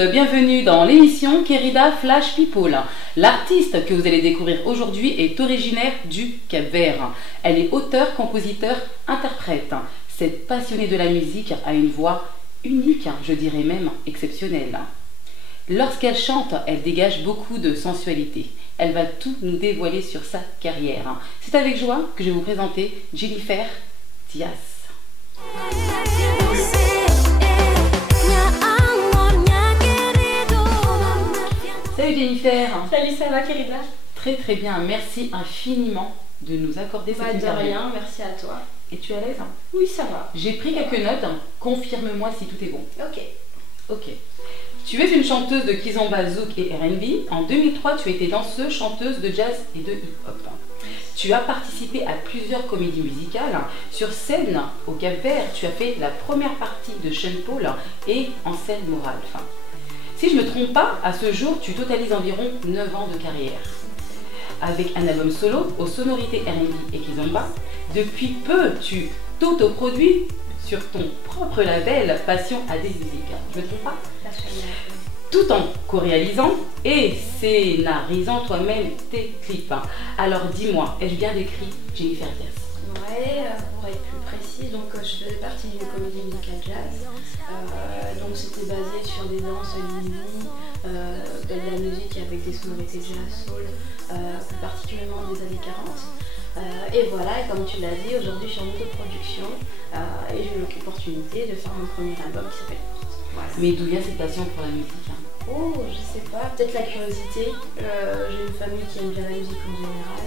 monde, bienvenue dans l'émission Querida Flash People. L'artiste que vous allez découvrir aujourd'hui est originaire du Cap-Vert. Elle est auteure, compositeur, interprète. Cette passionnée de la musique a une voix unique, je dirais même exceptionnelle. Lorsqu'elle chante, elle dégage beaucoup de sensualité. Elle va tout nous dévoiler sur sa carrière. C'est avec joie que je vais vous présenter Jennifer Diaz. Salut Jennifer. Salut, ça va Querida? Très très bien, merci infiniment de nous accorder cette interview. De rien, merci à toi. Et tu es à l'aise? Oui, ça va. J'ai pris quelques notes, confirme-moi si tout est bon. Ok. Tu es une chanteuse de kizomba, zouk et R&B. En 2003, tu étais danseuse, chanteuse de jazz et de hip-hop. Tu as participé à plusieurs comédies musicales. Sur scène, au Cap-Vert, tu as fait la première partie de Sean Paul et en scène morale. Si je ne me trompe pas, à ce jour, tu totalises environ 9 ans de carrière. Avec un album solo aux sonorités R&B et kizomba, depuis peu, tu t'autoproduis sur ton propre label Passion AD Musique. Je ne me trompe pas? Tout en co-réalisant et scénarisant toi-même tes clips. Alors dis-moi, ai-je bien décrit Jennifer Diaz? Ouais, pour être plus précis, donc je faisais partie d'une comédie musicale jazz. Donc c'était basé sur des danses mini, de la musique avec des sonorités jazz, soul, plus particulièrement des années 40. Et voilà, et comme tu l'as dit, aujourd'hui je suis en autoproduction et j'ai eu l'opportunité de faire mon premier album qui s'appelle Porte. Voilà. Mais d'où vient cette passion pour la musique? Oh, je sais pas, peut-être la curiosité. J'ai une famille qui aime bien la musique en général.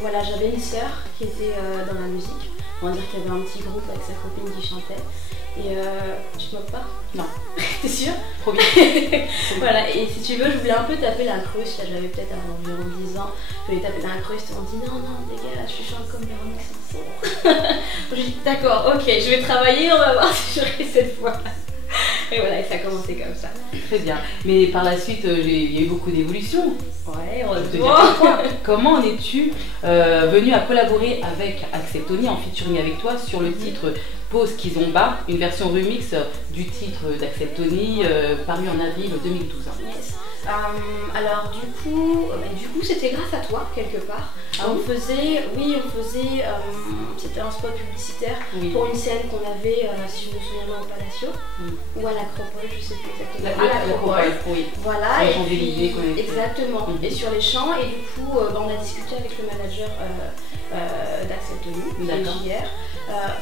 Voilà, j'avais une sœur qui était dans la musique. On va dire qu'il y avait un petit groupe avec sa copine qui chantait. Et tu te moques pas? Non. T'es sûre? Trop bien. Voilà, et si tu veux, je voulais un peu taper l'incruste. J'avais peut-être environ 10 ans. Je voulais taper l'incruste et on me dit non, les gars, je chante comme Véronique Sanson. J'ai dit d'accord, ok, je vais travailler, on va voir si je réussis cette fois. Et voilà, et ça a commencé comme ça. Très bien. Mais par la suite, il y a eu beaucoup d'évolutions. Ouais, Comment en es-tu venue à collaborer avec Axel Tony en featuring avec toi sur le titre Pause Kizomba, une version remix du titre d'Axel Tony paru en avril 2012. Yes. Alors du coup c'était grâce à toi quelque part. On faisait, c'était un spot publicitaire pour une scène qu'on avait, si je me souviens bien, au Palacio ou à l'Acropole, je sais plus exactement. À l'Acropole, oui. Voilà. Et puis, exactement. Et sur les champs, et du coup, on a discuté avec le manager d'Axel Tony, JR.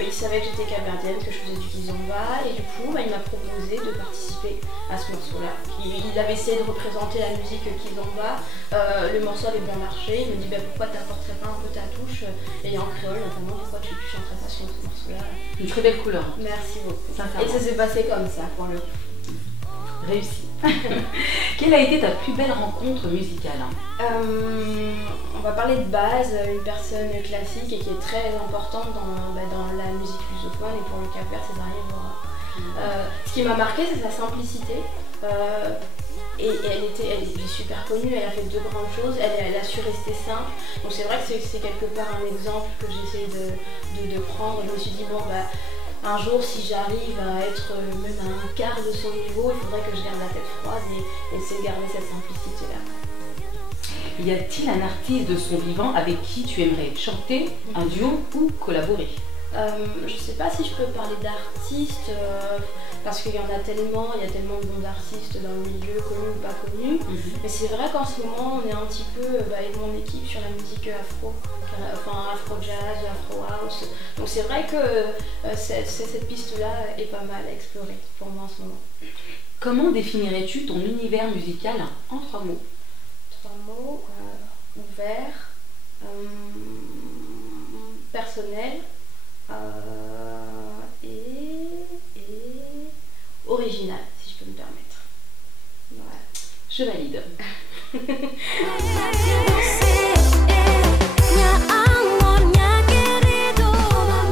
Il savait que j'étais capverdienne, que je faisais du kizomba, et du coup, il m'a proposé de participer à ce morceau-là. Il avait essayé de représenter la musique kizomba. Le morceau avait bien marché. Il me dit pourquoi tu n'apporterais pas un peu ta touche, et en créole notamment, pourquoi tu chanterais pas sur ce morceau-là. Une très belle couleur. Merci beaucoup. Et ça s'est passé comme ça pour le coup. Réussi. Quelle a été ta plus belle rencontre musicale? On va parler de base, une personne classique et qui est très importante dans la musique lusophone et pour le Cap-Vert, c'est Marie Vora. Ce qui m'a marqué, c'est sa simplicité. Et elle est super connue, elle a fait de grandes choses, elle a su rester simple. Donc c'est vrai que c'est quelque part un exemple que j'essaie de prendre. Je me suis dit, un jour, si j'arrive à être même à un quart de son niveau, il faudrait que je garde la tête froide et essayer de garder cette simplicité-là. Y a-t-il un artiste de son vivant avec qui tu aimerais chanter, un duo ou collaborer? Je sais pas si je peux parler d'artistes, parce qu'il y en a tellement, il y a tellement de bons artistes dans le milieu, connus ou pas connus. Mais c'est vrai qu'en ce moment, on est un petit peu avec mon équipe sur la musique afro, afro-jazz, afro-house. Donc c'est vrai que cette piste-là est pas mal à explorer pour moi en ce moment. Comment définirais-tu ton univers musical en 3 mots? 3 mots, ouvert, personnel, et original, si je peux me permettre. Voilà. Je valide.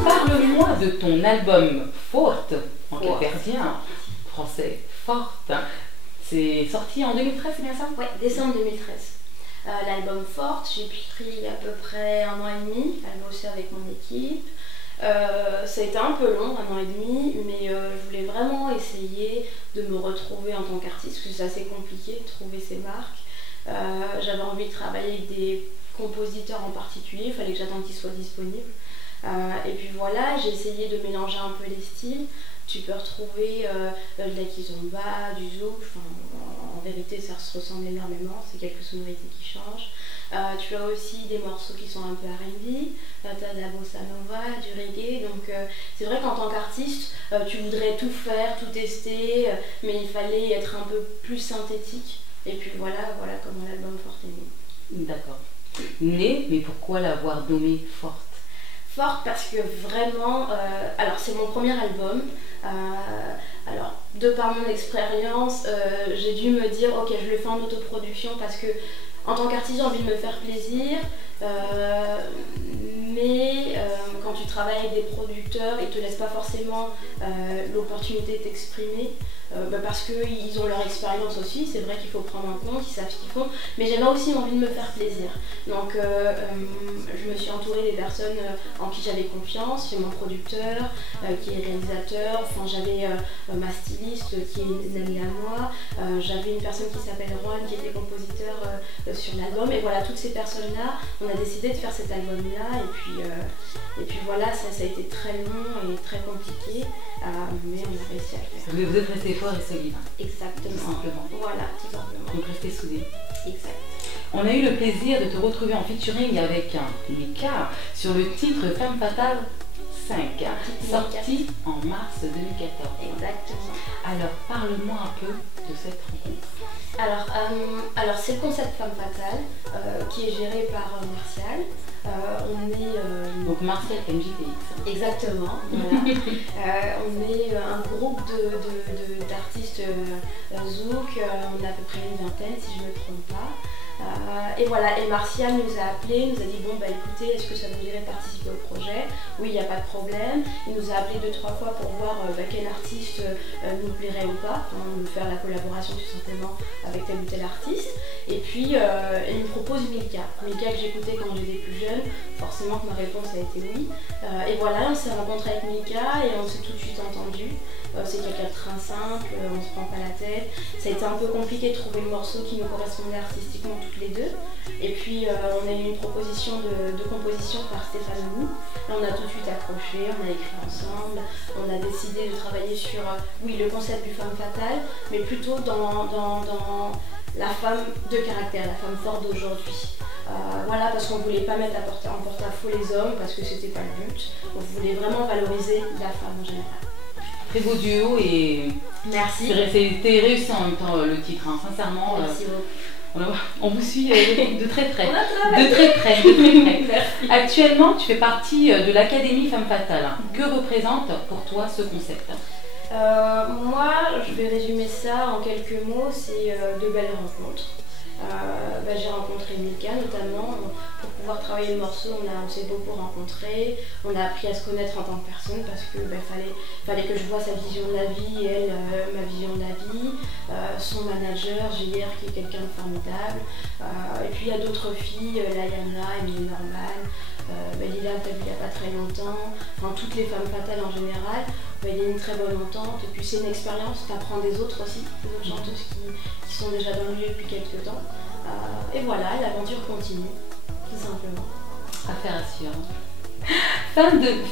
Parle-moi de ton album Forte, en capverdien, français, Forte. C'est sorti en 2013, c'est bien ça? Oui, décembre 2013. L'album Forte, j'ai pris à peu près 1 an et demi à bosser avec mon équipe. Ça a été un peu long, 1 an et demi, mais je voulais vraiment essayer de me retrouver en tant qu'artiste, parce que c'est assez compliqué de trouver ses marques. J'avais envie de travailler avec des compositeurs en particulier, il fallait que j'attende qu'ils soient disponibles. Et puis voilà, j'ai essayé de mélanger un peu les styles. Tu peux retrouver de la kizomba, du zouk, en vérité ça se ressemble énormément, c'est quelques sonorités qui changent. Tu as aussi des morceaux qui sont un peu R&B, tu as de la bossa nova, du reggae, donc c'est vrai qu'en tant qu'artiste, tu voudrais tout faire, tout tester, mais il fallait être un peu plus synthétique, et puis voilà comment l'album Forte est né. D'accord. Né, mais pourquoi l'avoir nommé Forte? Forte parce que vraiment, alors c'est mon premier album, alors de par mon expérience, j'ai dû me dire ok je le fais en autoproduction parce que en tant qu'artiste j'ai envie de me faire plaisir, mais quand tu travailles avec des producteurs ils ne te laissent pas forcément l'opportunité de t'exprimer. Parce qu'ils ont leur expérience aussi, c'est vrai qu'il faut prendre en compte, ils savent ce qu'ils font, mais j'avais aussi envie de me faire plaisir. Donc je me suis entourée des personnes en qui j'avais confiance, j'ai mon producteur qui est réalisateur, enfin j'avais ma styliste qui est une amie à moi, j'avais une personne qui s'appelle Juan qui était compositeur sur l'album, et voilà, toutes ces personnes-là, on a décidé de faire cet album-là, et puis voilà, ça a été très long et très compliqué, mais on a réussi à le faire. Vous êtes resté fort et solide. Exactement. Tout simplement. Voilà, tout simplement. Donc restez soudés. Exact. On a eu le plaisir de te retrouver en featuring avec Mika sur le titre Femme Fatale 5, sorti en mars 2014. Exactement. Alors parle-moi un peu de cette rencontre. Alors c'est le concept Femme Fatale qui est géré par Martial. Donc Martial MJPX. Exactement, voilà. On est un groupe d'artistes zouk, on est à peu près une vingtaine si je ne me trompe pas. Et voilà, et Martial nous a appelé, nous a dit bon bah écoutez, est-ce que ça vous dirait de participer au projet? Oui, il n'y a pas de problème. Il nous a appelé 2-3 fois pour voir quel artiste nous plairait ou pas, nous faire la collaboration tout simplement avec tel ou tel artiste. Et puis il me propose Milka que j'écoutais quand j'étais plus jeune, forcément que ma réponse a été oui. Et voilà, on s'est rencontré avec Milka et on s'est tout de suite entendu. C'est quelqu'un de très simple, on se prend pas la tête. Ça a été un peu compliqué de trouver le morceau qui nous correspondait artistiquement toutes les deux. Et puis on a eu une proposition de composition par Stéphane Mou. Là on a tout de suite accroché, on a écrit ensemble, on a décidé de travailler sur oui, le concept du femme fatale, mais plutôt dans la femme de caractère, la femme forte d'aujourd'hui. Voilà, parce qu'on ne voulait pas mettre en porte-à-faux les hommes, parce que c'était pas le but. On voulait vraiment valoriser la femme en général. Très beau duo et merci. C'était réussi en même temps le titre, hein. Sincèrement. Merci beaucoup. On vous suit de très près. De très près. Actuellement, tu fais partie de l'Académie Femme Fatale. Que représente pour toi ce concept? Moi, je vais résumer ça en quelques mots, c'est de belles rencontres. J'ai rencontré Milka notamment, pour pouvoir travailler le morceau, on s'est beaucoup rencontrés, on a appris à se connaître en tant que personne parce que fallait que je vois sa vision de la vie et elle ma vision de la vie, son manager JR qui est quelqu'un de formidable, et puis il y a d'autres filles, Layana, Emilie Norman, Lila que tu as vu il n'y a pas très longtemps, enfin toutes les femmes fatales en général. Il y a une très bonne entente et puis c'est une expérience, tu apprends des autres aussi, des autres chanteuses qui sont déjà dans le milieu depuis quelques temps. Et voilà, l'aventure continue, tout simplement. Affaire à suivre.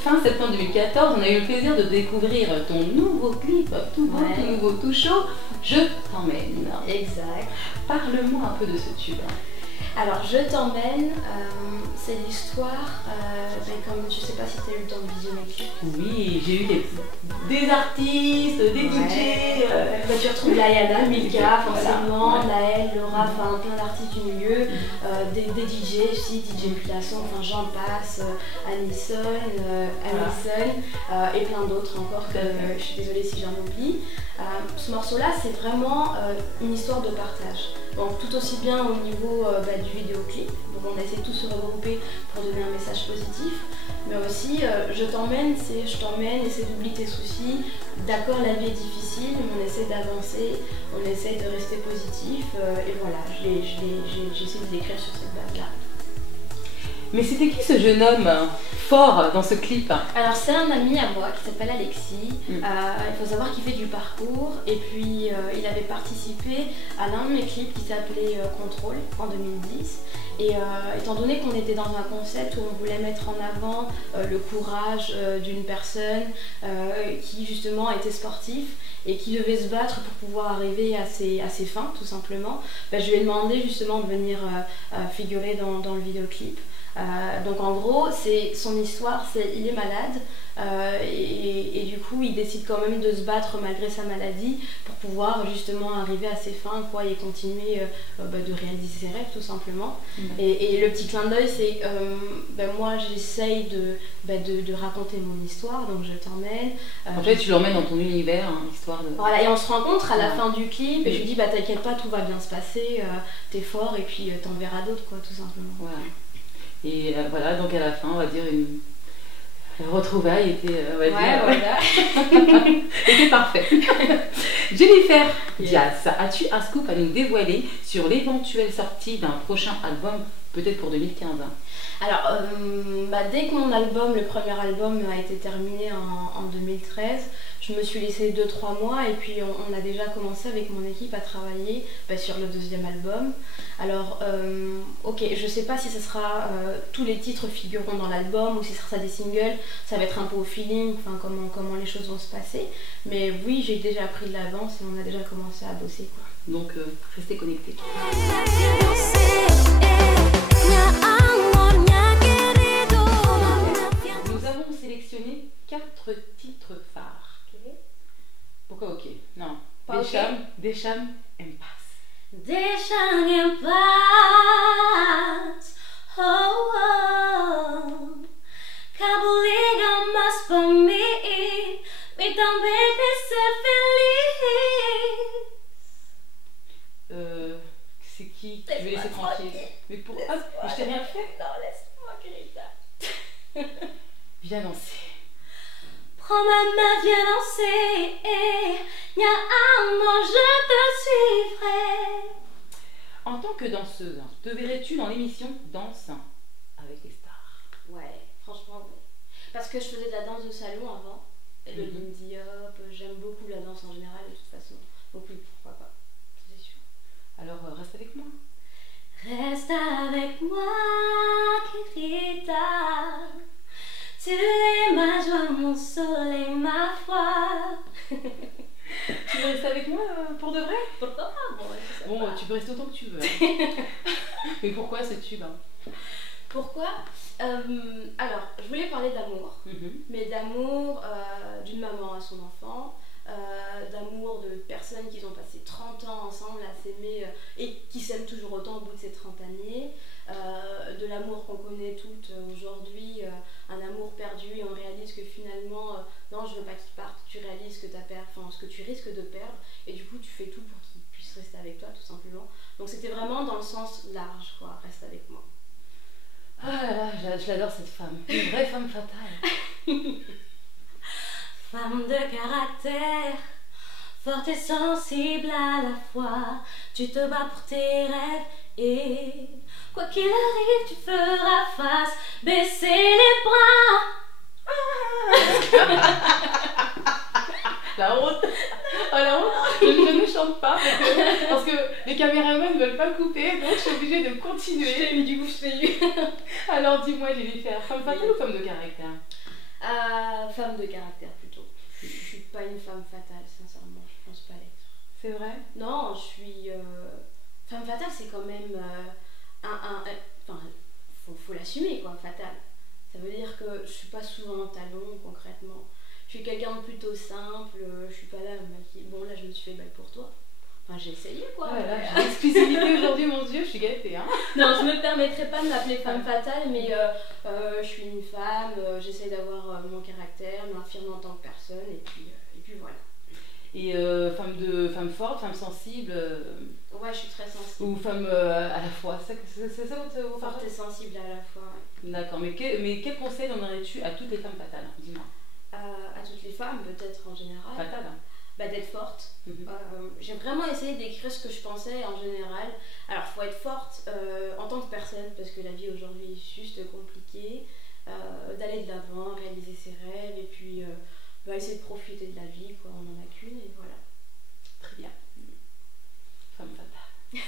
Fin septembre 2014, on a eu le plaisir de découvrir ton nouveau clip, tout beau, tout nouveau, tout chaud, Je t'emmène. Exact. Parle-moi un peu de ce tube. Alors, Je t'emmène, c'est l'histoire, comme je sais pas si tu as eu le temps de visionner le clip. Oui, j'ai eu des artistes, des DJ. Tu retrouves Layana, Milka, forcément, Naël, Laura, enfin plein d'artistes du milieu, des DJ aussi, DJ Pilasson, enfin j'en passe, Anison, et plein d'autres encore, je suis désolée si j'en oublie. Ce morceau-là, c'est vraiment une histoire de partage. Donc tout aussi bien au niveau du vidéoclip, donc on essaie tous de se regrouper pour donner un message positif, mais aussi je t'emmène, c'est je t'emmène, essaie d'oublier tes soucis, d'accord la vie est difficile, mais on essaie d'avancer, on essaie de rester positif, et voilà, j'essaie de l'écrire sur cette base-là. Mais c'était qui ce jeune homme fort dans ce clip? Alors c'est un ami à moi qui s'appelle Alexis. Il faut savoir qu'il fait du parcours et puis il avait participé à l'un de mes clips qui s'appelait Contrôle en 2010. Et étant donné qu'on était dans un concept où on voulait mettre en avant le courage d'une personne qui justement était sportif et qui devait se battre pour pouvoir arriver à ses fins tout simplement, je lui ai demandé justement de venir figurer dans le vidéoclip. Donc en gros, c'est son histoire, il est malade et du coup il décide quand même de se battre malgré sa maladie pour pouvoir justement arriver à ses fins quoi, et continuer de réaliser ses rêves tout simplement. Et le petit clin d'œil c'est moi j'essaye de raconter mon histoire, donc je t'emmène. En fait tu l'emmènes dans ton univers, hein, histoire de... Voilà, et on se rencontre à la fin du clip et je lui dis t'inquiète pas, tout va bien se passer, t'es fort et puis t'en verras d'autres quoi tout simplement. Voilà. Et voilà, donc à la fin, on va dire la retrouvaille était, était parfaite. Jennifer Diaz, as-tu un scoop à nous dévoiler sur l'éventuelle sortie d'un prochain album, peut-être pour 2015? Alors, dès que mon album, le premier album a été terminé en 2013, je me suis laissé 2-3 mois et puis on a déjà commencé avec mon équipe à travailler sur le deuxième album. Alors, ok, je sais pas si ce sera tous les titres figureront dans l'album ou si ce sera des singles, ça va être un peu au feeling, enfin comment les choses vont se passer. Mais oui, j'ai déjà pris de l'avance et on a déjà commencé à bosser quoi. Donc, restez connectés. Nous avons sélectionné 4 titres phares. Pourquoi ok? Non. Deschamps en paz. Deschamps en paz. Oh, oh. Cabuliga más por mí. Me também de ser feliz. C'est qui? Je vais laisser tranquille. Mais pour... Ah, je t'ai rien fait? Non, laisse-moi, Greta. Viens danser. Prends ma main, viens danser. Nya amor, je te suivrai. En tant que danseuse, te verrais-tu dans l'émission Danse avec les stars? Ouais, franchement, oui. Parce que je faisais de la danse de salon avant. Et le Lindy Hop, j'aime beaucoup la danse en général de toute façon. Donc oui, pourquoi pas, c'est sûr. Alors reste avec moi. Reste avec moi, Greta. Tu es ma joie, mon soleil, ma foi. Tu veux rester avec moi pour de vrai? Pourquoi pas? Bon, tu peux rester autant que tu veux. Mais pourquoi ce tube? Pourquoi? Alors, je voulais parler d'amour, mais d'amour d'une maman à son enfant, d'amour de personnes qui ont passé 30 ans ensemble à s'aimer et qui s'aiment toujours autant au bout de ces 30 années, de l'amour qu'on connaît toutes aujourd'hui, un amour perdu et on réalise que finalement, non je veux pas qu'il parte, tu réalises que ce que tu risques de perdre et du coup tu fais tout pour qu'il puisse rester avec toi tout simplement. Donc c'était vraiment dans le sens large quoi, reste avec moi. Ah là là, je l'adore cette femme, une vraie femme fatale. Femme de caractère, forte et sensible à la fois, tu te bats pour tes rêves et quoi qu'il arrive, tu feras face, baisser les bras. La honte. Oh la honte, je ne chante pas parce que les caméramans ne veulent pas couper, donc je suis obligée de continuer. Je t'ai mis du coup, je t'ai eu. Alors dis-moi, Jennifer, femme fatale ou femme de caractère? Femme de caractère plutôt. Je suis pas une femme fatale, sincèrement, je pense pas l'être. C'est vrai? Non, je suis... Femme fatale, c'est quand même enfin, faut l'assumer quoi, fatale. Ça veut dire que je suis pas souvent en talons concrètement. Je suis quelqu'un de plutôt simple, je suis pas là à me maquiller. Bon là je me suis fait balle pour toi. Enfin j'ai essayé quoi. Voilà, j'ai l'exclusivité aujourd'hui, mon Dieu, je suis gâtée hein. Non, je me permettrai pas de m'appeler femme fatale, mais je suis une femme, j'essaie d'avoir mon caractère, m'affirmer en tant que personne, et puis voilà. Et femme forte, femme sensible Ouais, je suis très sensible. ou femme à la fois, c'est ça votre Forte et sensible à la fois, ouais. D'accord, mais quel conseil donnerais-tu à toutes les femmes fatales? Dis-moi. À toutes les femmes, peut-être en général. Fatales? d'être forte. J'ai vraiment essayé d'écrire ce que je pensais en général. Alors, il faut être forte en tant que personne, parce que la vie aujourd'hui est juste compliquée. D'aller de l'avant, réaliser ses rêves, et puis essayer de profiter de la vie, quoi. On n'en a qu'une, et voilà. Très bien. Femme fatale. 5.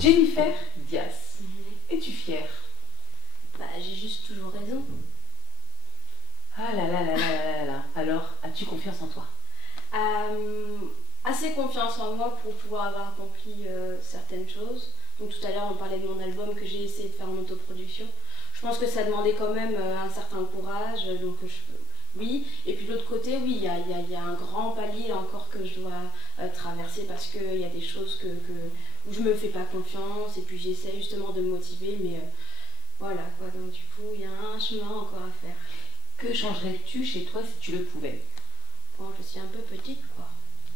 Jennifer Diaz. Es-tu fière? J'ai juste toujours raison. Ah là là là là là là. Alors, as-tu confiance en toi? Assez confiance en moi pour pouvoir avoir accompli certaines choses. Donc tout à l'heure on parlait de mon album que j'ai essayé de faire en autoproduction. Je pense que ça demandait quand même un certain courage, donc oui. Et puis de l'autre côté, oui, il y a un grand palier encore que je dois traverser parce qu'il y a des choses où je me fais pas confiance et puis j'essaie justement de me motiver, mais voilà quoi. Donc du coup, il y a un chemin encore à faire. Que changerais-tu chez toi si tu le pouvais? Bon, je suis un peu petite quoi.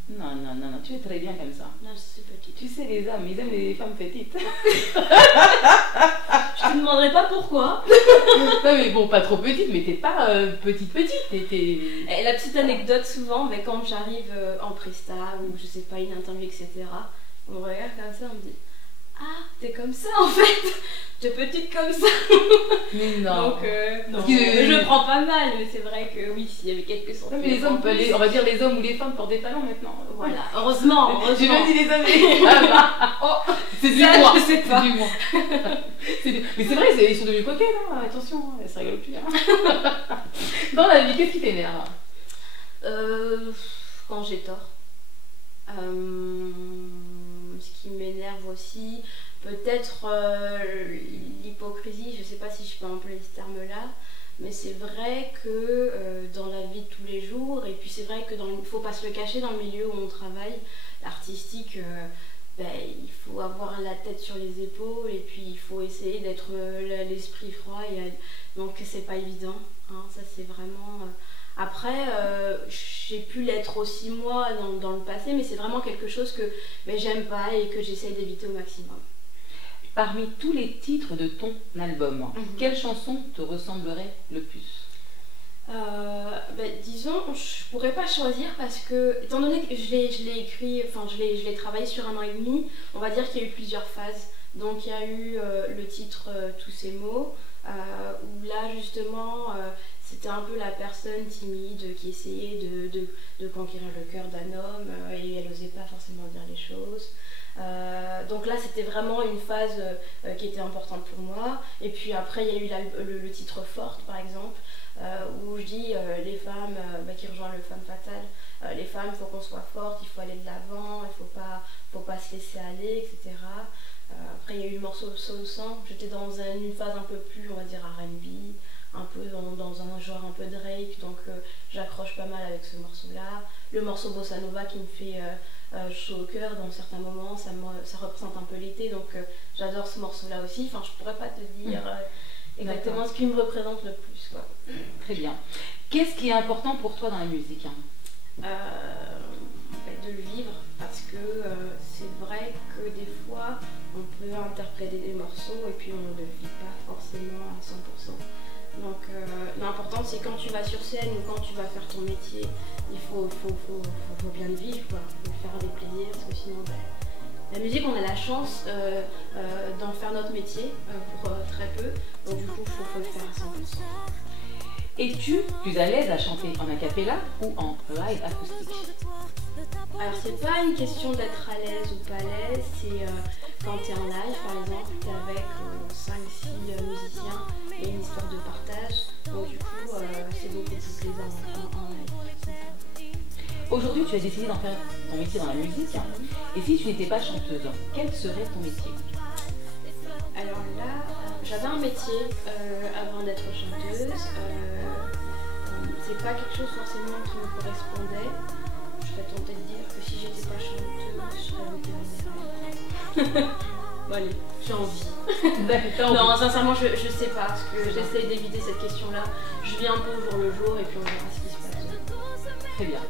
Non, non, non, non, tu es très bien comme ça. Non, je suis petite. Tu sais, les hommes, ils aiment les femmes petites. Je te demanderai pas pourquoi. Non, mais bon, pas trop petite, mais t'es pas petite, t'es... La petite anecdote, souvent, quand j'arrive en presta ou je sais pas, une interview, etc., on me regarde comme ça, on me dit ah, t'es comme ça en fait. T'es petite comme ça. Mais non. Donc, non. Je le prends pas mal, mais c'est vrai que oui, s'il y avait quelques centimètres. Mais les hommes, on va dire les hommes ou les femmes portent des talons maintenant. Voilà, heureusement. J'ai bien dit les hommes. C'est du moi. Je sais pas. Du moi. Mais c'est vrai, ils sont devenus coquets, hein. Attention, ça rigole plus. Hein. Dans la vie, qu'est-ce qui t'énerve? Quand j'ai tort. Ce qui m'énerve aussi, peut-être l'hypocrisie, je sais pas si je peux employer ce terme-là, mais c'est vrai que dans la vie de tous les jours, et puis c'est vrai que faut pas se le cacher, dans le milieu où on travaille, l'artistique, il faut avoir la tête sur les épaules et puis il faut essayer d'être l'esprit froid, donc c'est pas évident, hein, ça c'est vraiment... Après, j'ai pu l'être aussi moi dans le passé, mais c'est vraiment quelque chose que j'aime pas et que j'essaye d'éviter au maximum. Parmi tous les titres de ton album, quelle chanson te ressemblerait le plus? Disons, je pourrais pas choisir parce que, étant donné que je l'ai écrit, enfin je l'ai travaillé sur 1 an et demi, on va dire qu'il y a eu plusieurs phases. Donc il y a eu le titre Tous ces mots, où là justement c'était un peu la personne timide qui essayait de conquérir le cœur d'un homme et elle n'osait pas forcément dire les choses. Donc là c'était vraiment une phase qui était importante pour moi. Et puis après il y a eu le titre Forte par exemple, où je dis les femmes, qui rejoint le Femme Fatale, les femmes il faut qu'on soit fortes, il faut aller de l'avant, il faut pas se laisser aller, etc. Après il y a eu le morceau Soul Sang, j'étais dans une phase un peu plus, on va dire, R&B, un peu dans un genre un peu Drake, donc j'accroche pas mal avec ce morceau-là. Le morceau Bossa Nova qui me fait chaud au cœur dans certains moments, ça représente un peu l'été, donc j'adore ce morceau-là aussi. Enfin, je pourrais pas te dire exactement ce qui me représente le plus, quoi. Très bien. Qu'est-ce qui est important pour toi dans la musique? De le vivre, parce que c'est vrai que des fois on peut interpréter des morceaux et puis on ne le vit pas forcément à 100%. Donc l'important c'est quand tu vas sur scène ou quand tu vas faire ton métier, il faut bien le vivre, quoi. Il faut le faire avec plaisir, parce que sinon la musique on a la chance d'en faire notre métier pour très peu, donc du coup il faut le faire à 100%. Es-tu plus à l'aise à chanter en a cappella ou en live acoustique? Alors c'est pas une question d'être à l'aise ou pas à l'aise, c'est quand tu es en live par exemple, tu es avec 5-6 musiciens et une histoire de partage, donc du coup c'est beaucoup plus plaisant en live. Aujourd'hui tu as décidé d'en faire ton métier dans la musique, et si tu n'étais pas chanteuse, quel serait ton métier? Alors là, j'avais un métier avant d'être chanteuse, c'est pas quelque chose forcément qui me correspondait. Je serais tentée de dire que si j'étais pas chanteuse, je serais vétérinaire. Bon allez, j'ai envie. Non, sincèrement, je sais pas, parce que j'essaie d'éviter cette question-là. Je vis un peu au jour le jour et puis on verra ce qui se passe. Très bien.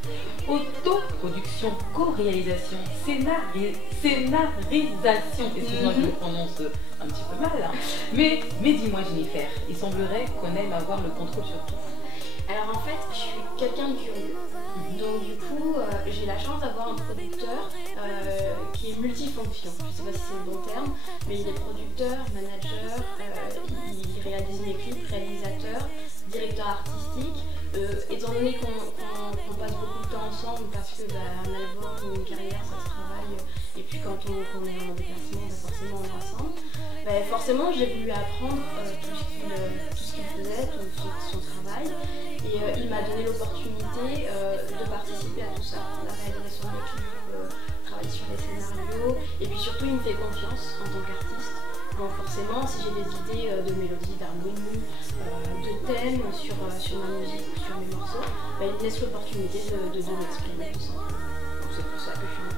Autoproduction, co-réalisation, scénarisation. Excuse-moi, je me prononce un petit peu mal. Hein. Mais dis-moi, Jennifer, il semblerait qu'on aime avoir le contrôle sur tout. Alors en fait, je suis quelqu'un de curieux. Donc du coup, j'ai la chance d'avoir un producteur qui est multifonction. Je ne sais pas si c'est le bon terme, mais il est producteur, manager, il réalise mes clips, réalisateur, directeur artistique. Étant donné qu'on passe beaucoup de temps ensemble parce que un album ou une carrière ça se travaille et puis quand on est en déplacement forcément on est ensemble, forcément j'ai voulu apprendre tout ce qu'il faisait, tout son travail et il m'a donné l'opportunité de participer à tout ça, la réalisation de clips, travailler sur les scénarios et puis surtout il me fait confiance en tant qu'artiste. Donc forcément, si j'ai des idées de mélodies, d'harmonie, de thèmes sur ma musique ou sur mes morceaux, il me laisse l'opportunité de m'exprimer tout simplement. Donc c'est pour ça que je suis un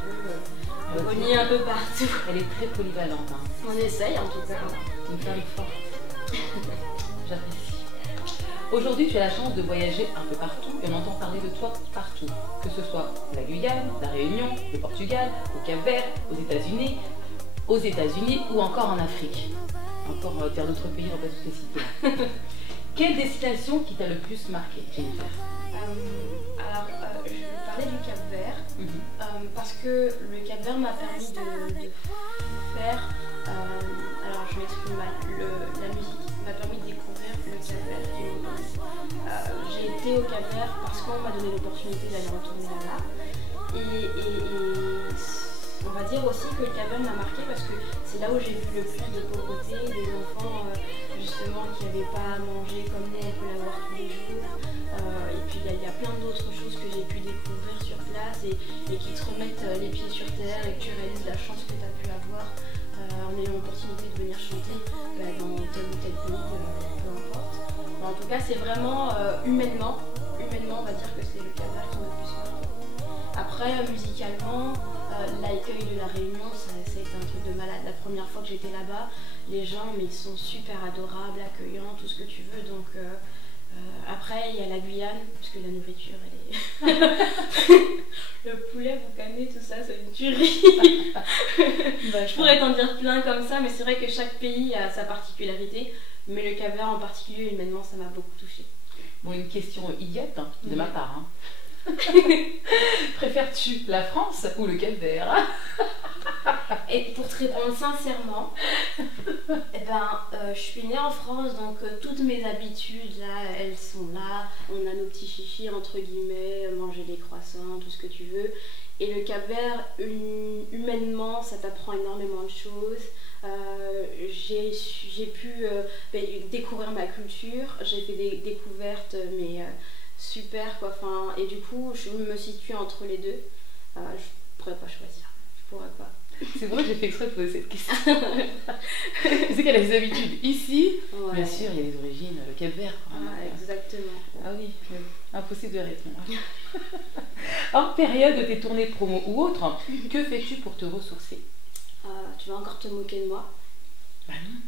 peu remis un peu partout. Elle est très polyvalente. Hein. On essaye en tout cas. Une femme forte. J'apprécie. Aujourd'hui, tu as la chance de voyager un peu partout et on entend parler de toi partout. Que ce soit la Guyane, la Réunion, le Portugal, au Cap-Vert, aux États-Unis ou encore en Afrique. Encore vers d'autres pays, on va pas tous les citer. Quelle destination qui t'a le plus marqué, Jennifer? Alors, je vais parler du Cap-Vert parce que le Cap-Vert m'a permis de faire. Alors, je m'exprime mal. La musique m'a permis de découvrir le Cap-Vert et mon pays. J'ai été au Cap-Vert parce qu'on m'a donné l'opportunité d'aller retourner là-bas. Et on va dire aussi que le Cap-Vert m'a marqué parce que c'est là où j'ai vu le plus de pauvreté, des enfants justement qui n'avaient pas à manger comme nous, on peut l'avoir tous les jours. Et puis il y a plein d'autres choses que j'ai pu découvrir sur place et qui te remettent les pieds sur terre et que tu réalises la chance que tu as pu avoir en ayant l'opportunité de venir chanter dans tel ou tel pays, peu importe. En tout cas, c'est vraiment humainement, on va dire que c'est le Cap-Vert qui m'a le plus marqué. Après, musicalement, l'accueil de la Réunion, ça a été un truc de malade. La première fois que j'étais là-bas, les gens, mais ils sont super adorables, accueillants, tout ce que tu veux. Donc après, il y a la Guyane, parce que la nourriture, elle est... Le poulet, vous connaissez, tout ça, c'est une tuerie. Je pourrais t'en dire plein comme ça, mais c'est vrai que chaque pays a sa particularité. Mais le Cap-Vert en particulier, humainement, ça m'a beaucoup touchée. Bon, une question idiote de ma part. Hein. Préfères-tu la France ou le Cap-Vert? Et pour te répondre sincèrement, je suis née en France, donc toutes mes habitudes là, elles sont là. On a nos petits chichis entre guillemets, manger des croissants, tout ce que tu veux. Et le Cap-Vert, humainement, ça t'apprend énormément de choses. J'ai pu découvrir ma culture, j'ai fait des découvertes, mais super quoi. Et du coup, je me situe entre les deux. Je pourrais pas choisir. Je pourrais pas. C'est vrai que j'ai fait exprès de poser cette question. Je sais qu'elle a des habitudes ici. Ouais. Bien sûr, il y a les origines, le Cap-Vert. Exactement. Ah oui, impossible de répondre. Hors période de tes tournées promo ou autres, que fais-tu pour te ressourcer? Tu vas encore te moquer de moi? Bah non.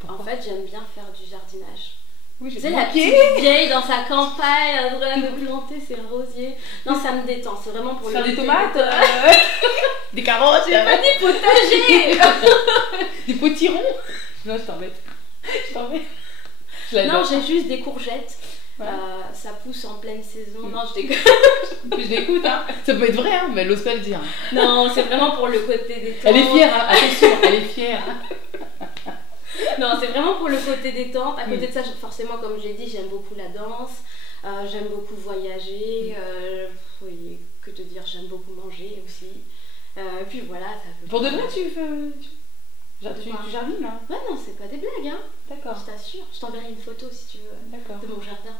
Pourquoi? En fait, j'aime bien faire du jardinage. Oui, tu sais, la petite vieille dans sa campagne, en train de planter ses rosiers. Non, ça me détend, c'est vraiment pour faire des tomates, des carottes. J'ai pas dit potager. Des potirons. Non, je t'embête. Non, j'ai juste des courgettes. Ouais. Ça pousse en pleine saison. Non, je l'écoute, hein. Ça peut être vrai, hein, mais elle n'ose pas le dire. Non, c'est vraiment pour le côté détente. Elle est fière, hein. Attention, elle est fière. Non, c'est vraiment pour le côté détente. À côté de ça, forcément, comme j'ai dit, j'aime beaucoup la danse. J'aime beaucoup voyager. Oui, que te dire, j'aime beaucoup manger aussi. Et puis voilà. Ça pour de vrai, tu jardines là? Ouais, non, c'est pas des blagues, hein. D'accord. Je t'assure. Je t'enverrai une photo si tu veux. D'accord. De mon jardin.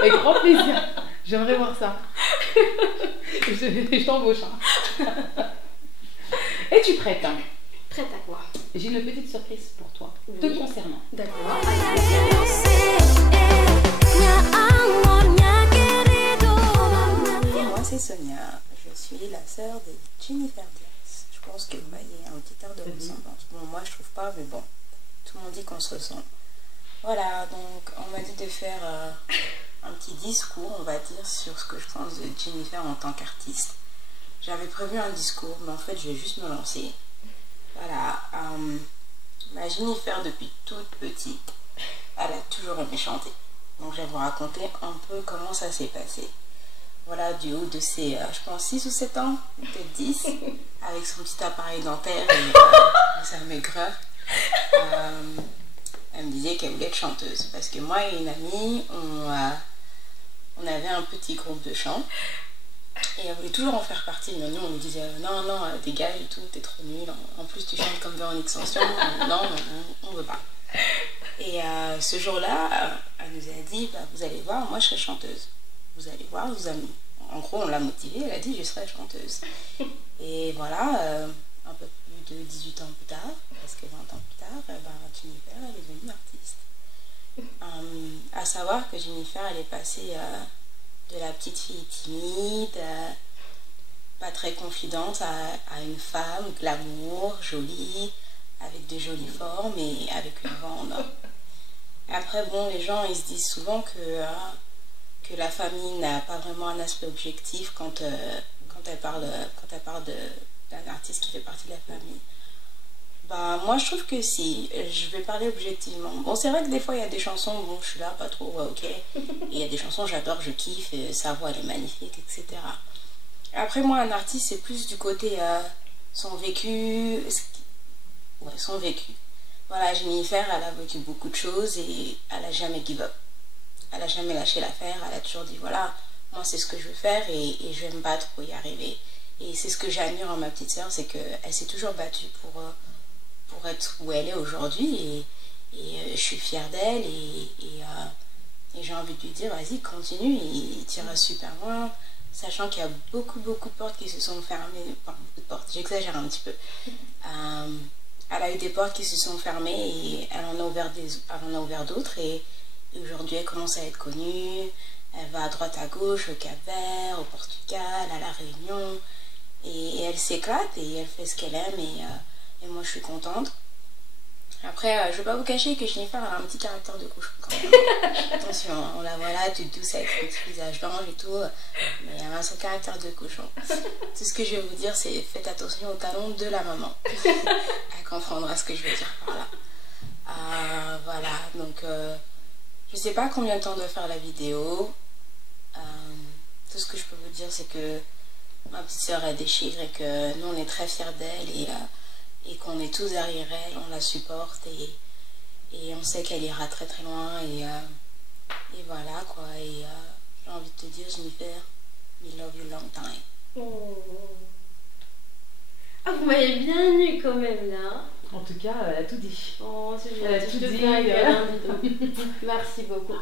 Avec grand plaisir. J'aimerais voir ça. Je t'embauche. Hein. Es-tu prête? Prête à quoi? J'ai une petite surprise pour toi, te concernant. D'accord. Moi c'est Sonia, je suis la sœur de Jennifer Diaz. Je pense que vous voyez un petit air de ressemblance. Bon, moi je trouve pas, mais bon, tout le monde dit qu'on se ressemble. Voilà, donc on m'a dit de faire un petit discours, on va dire, sur ce que je pense de Jennifer en tant qu'artiste. J'avais prévu un discours, mais en fait, je vais juste me lancer. Voilà. Jennifer, depuis toute petite, elle a toujours aimé chanter. Donc, je vais vous raconter un peu comment ça s'est passé. Voilà, du haut de ses, je pense, 6 ou 7 ans, peut-être 10, avec son petit appareil dentaire et sa maigreur. Elle me disait qu'elle voulait être chanteuse. Parce que moi et une amie, on avait un petit groupe de chant. Et elle voulait toujours en faire partie. Mais nous, on nous disait non, non, dégage et tout, t'es trop nulle. En plus, tu chantes comme Véronique Sanson. Non, on veut pas. Et ce jour-là, elle nous a dit bah, vous allez voir, moi je serai chanteuse. Vous allez voir, en gros, on l'a motivée. Elle a dit je serai chanteuse. Et voilà, un peu plus de 18 ans plus tard, parce que 20 ans plus tard, Jennifer, elle est devenue artiste. À savoir que Jennifer, elle est passée de la petite fille timide, pas très confidente, à une femme glamour, jolie, avec de jolies formes et avec une voix en or. Après, bon, les gens, ils se disent souvent que la famille n'a pas vraiment un aspect objectif quand elle parle d'un artiste qui fait partie de la famille. Bah, moi, je trouve que si, je vais parler objectivement. Bon, c'est vrai que des fois, il y a des chansons, bon, je suis là, pas trop, ouais, ok. Et il y a des chansons, j'adore, je kiffe, sa voix, elle est magnifique, etc. Après, moi, un artiste, c'est plus du côté son vécu, ouais, son vécu. Voilà, Jennifer, elle a vécu beaucoup de choses et elle a jamais give up. Elle a jamais lâché l'affaire, elle a toujours dit, voilà, moi, c'est ce que je veux faire et je vais me battre pour y arriver. Et c'est ce que j'admire en ma petite sœur, c'est qu'elle s'est toujours battue pour être où elle est aujourd'hui et je suis fière d'elle et j'ai envie de lui dire vas-y continue et tu iras super loin, sachant qu'il y a beaucoup de portes qui se sont fermées, enfin beaucoup de portes, j'exagère un petit peu. Elle a eu des portes qui se sont fermées et elle en a ouvert d'autres et aujourd'hui elle commence à être connue, elle va à droite à gauche, au Cap-Vert, au Portugal, à La Réunion et elle s'éclate et elle fait ce qu'elle aime et moi je suis contente. Après, je ne vais pas vous cacher que Jennifer a un petit caractère de cochon quand même. Attention, on la voit là, toute douce avec son petit visage d'ange et tout, mais elle a son caractère de cochon. Tout ce que je vais vous dire, c'est faites attention au talon de la maman. Elle comprendra ce que je veux dire par là. Voilà, donc je ne sais pas combien de temps doit faire la vidéo. Tout ce que je peux vous dire, c'est que ma petite soeur elle déchire et que nous on est très fiers d'elle et qu'on est tous derrière elle, on la supporte et on sait qu'elle ira très très loin et voilà quoi. Et j'ai envie de te dire Jennifer, we love you long time. Oh. Ah, vous m'avez bien eu quand même là. En tout cas, elle a tout dit. Oh, c'est Elle a gentil, tout je te dit. fais un câlin, dis donc. Merci beaucoup.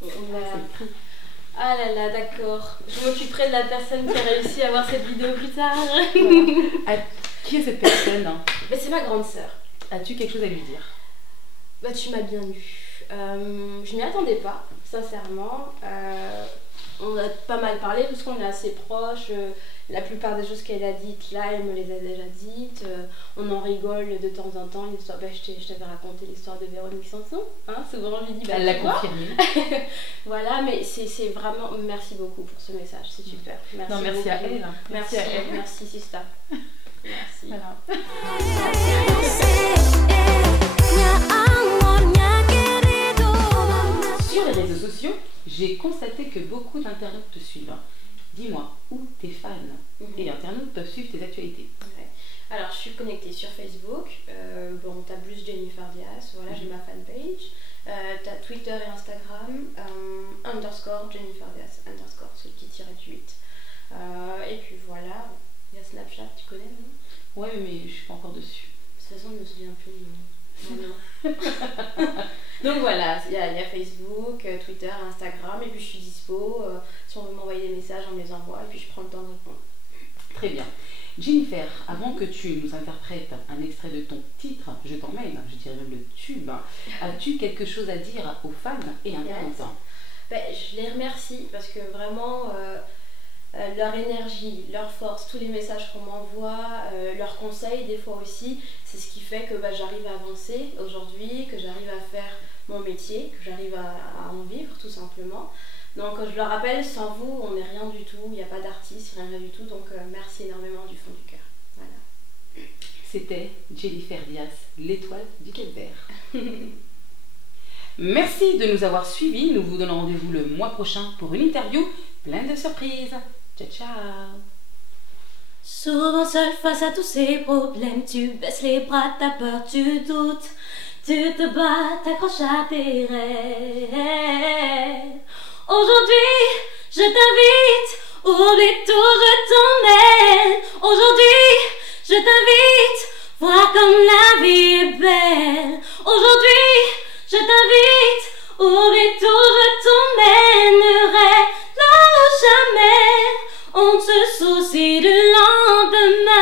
Voilà. Ah là là, d'accord. Je m'occuperai de la personne qui a réussi à voir cette vidéo plus tard. Voilà. Qui est cette personne? Mais c'est ma grande sœur. As-tu quelque chose à lui dire? Bah, tu m'as bien eu. Je m'y attendais pas, sincèrement. On a pas mal parlé parce qu'on est assez proches. La plupart des choses qu'elle a dites là, elle me les a déjà dites. On en rigole de temps en temps. L'histoire, bah, je t'avais raconté l'histoire de Véronique Sanson. Hein, souvent je lui dis, bah, Elle l'a tu vois. confirmé. Voilà, mais c'est vraiment. Merci beaucoup pour ce message, c'est super. Merci, Non, merci beaucoup. à elle. Merci à elle. Merci Sista. Merci. Voilà. Sur les réseaux sociaux, j'ai constaté que beaucoup d'internautes te suivent. Dis-moi où tes fans et internautes peuvent suivre tes actualités. Ouais. Alors, je suis connectée sur Facebook. Bon, t'as plus Jennifer Diaz, voilà, j'ai ma fanpage. T'as Twitter et Instagram, _ Jennifer Diaz, _ ce qui tire du 8. Et puis voilà, il y a Snapchat, tu connais, non? Ouais, mais je suis pas encore dessus. De toute façon, je me souviens plus du nom. Non. Donc voilà, il y a Facebook, Twitter, Instagram, et puis je suis dispo. Si on veut m'envoyer des messages, on me les envoie, et puis je prends le temps de répondre. Très bien. Jennifer, avant que tu nous interprètes un extrait de ton titre, je t'emmène, je dirais même le tube, as-tu quelque chose à dire aux fans et internautes? Ben, je les remercie parce que vraiment leur énergie, leur force, tous les messages qu'on m'envoie, leurs conseils des fois aussi, c'est ce qui fait que j'arrive à avancer aujourd'hui, que j'arrive à faire mon métier, que j'arrive à en vivre tout simplement. Donc je le rappelle, sans vous, on n'est rien du tout, il n'y a pas d'artiste, rien du tout. Donc merci énormément du fond du cœur. Voilà. C'était Jennifer Diaz, l'étoile du Cap-Vert. Merci de nous avoir suivis. Nous vous donnons rendez-vous le mois prochain pour une interview pleine de surprises. Ciao, ciao. Souvent seul face à tous ces problèmes, tu baisses les bras, t'as peur, tu doutes, tu te bats, t'accroches à tes rêves. Aujourd'hui, je t'invite, oublie tout, je t'emmène. Aujourd'hui, je t'invite, voir comme la vie est belle. Aujourd'hui, je t'invite, oublie tout, je t'emmènerai là où jamais on se soucie du lendemain.